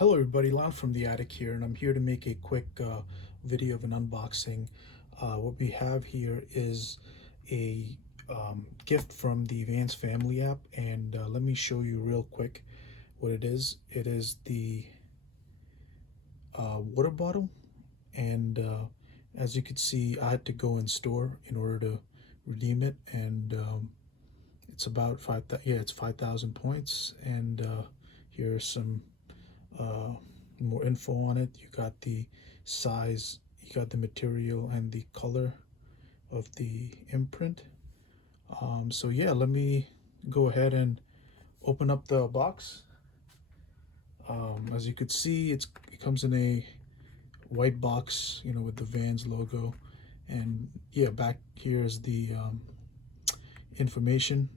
Hello everybody, Lon from the attic here, and I'm here to make a quick video of an unboxing. What we have here is a gift from the Vans Family app, and let me show you real quick what it is. It is the water bottle, and as you can see, I had to go in store in order to redeem it, and it's about it's 5,000 points, and here's some more info on it. You got the size, you got the material and the color of the imprint. So yeah, let me go ahead and open up the box. As you could see, it comes in a white box, with the Vans logo, and yeah, back here is the information.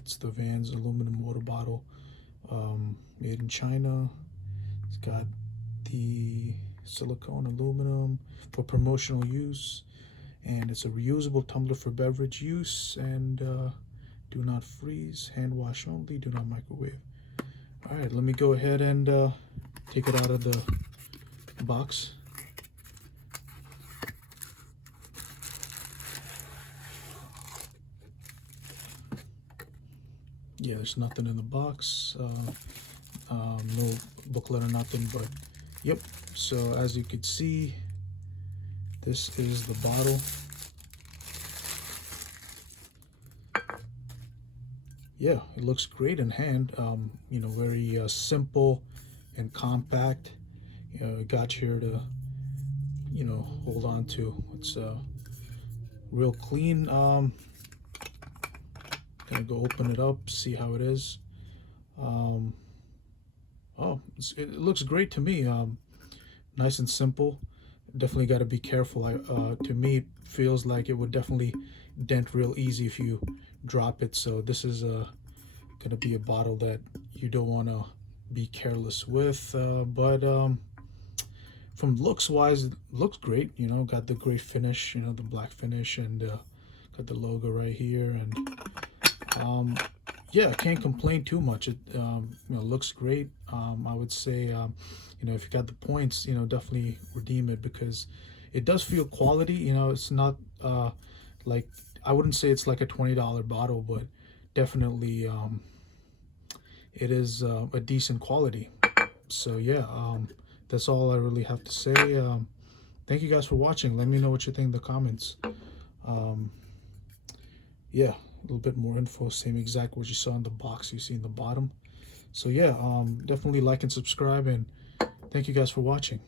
It's the Vans aluminum water bottle, made in China. It's got the silicone aluminum for promotional use, and it's a reusable tumbler for beverage use, and do not freeze, hand wash only, do not microwave. All right, let me go ahead and take it out of the box. Yeah, there's nothing in the box, no booklet or nothing, but yep. So as you can see, this is the bottle. Yeah, it looks great in hand. Very simple and compact. Got here to, hold on to. It's real clean. Gonna go open it up, see how it is. Oh, it looks great to me. Nice and simple. Definitely got to be careful. To me, it feels like it would definitely dent real easy if you drop it. So this is gonna be a bottle that you don't want to be careless with. But from looks wise, it looks great. Got the great finish. The black finish, and got the logo right here, and yeah, I can't complain too much. It looks great. I would say if you got the points, definitely redeem it, because it does feel quality. It's not like, I wouldn't say it's like a $20 bottle, but definitely it is a decent quality. So yeah, that's all I really have to say. Thank you guys for watching. Let me know what you think in the comments. Yeah, a little bit more info, same exact what you saw in the box you see in the bottom. So yeah, definitely like and subscribe, and thank you guys for watching.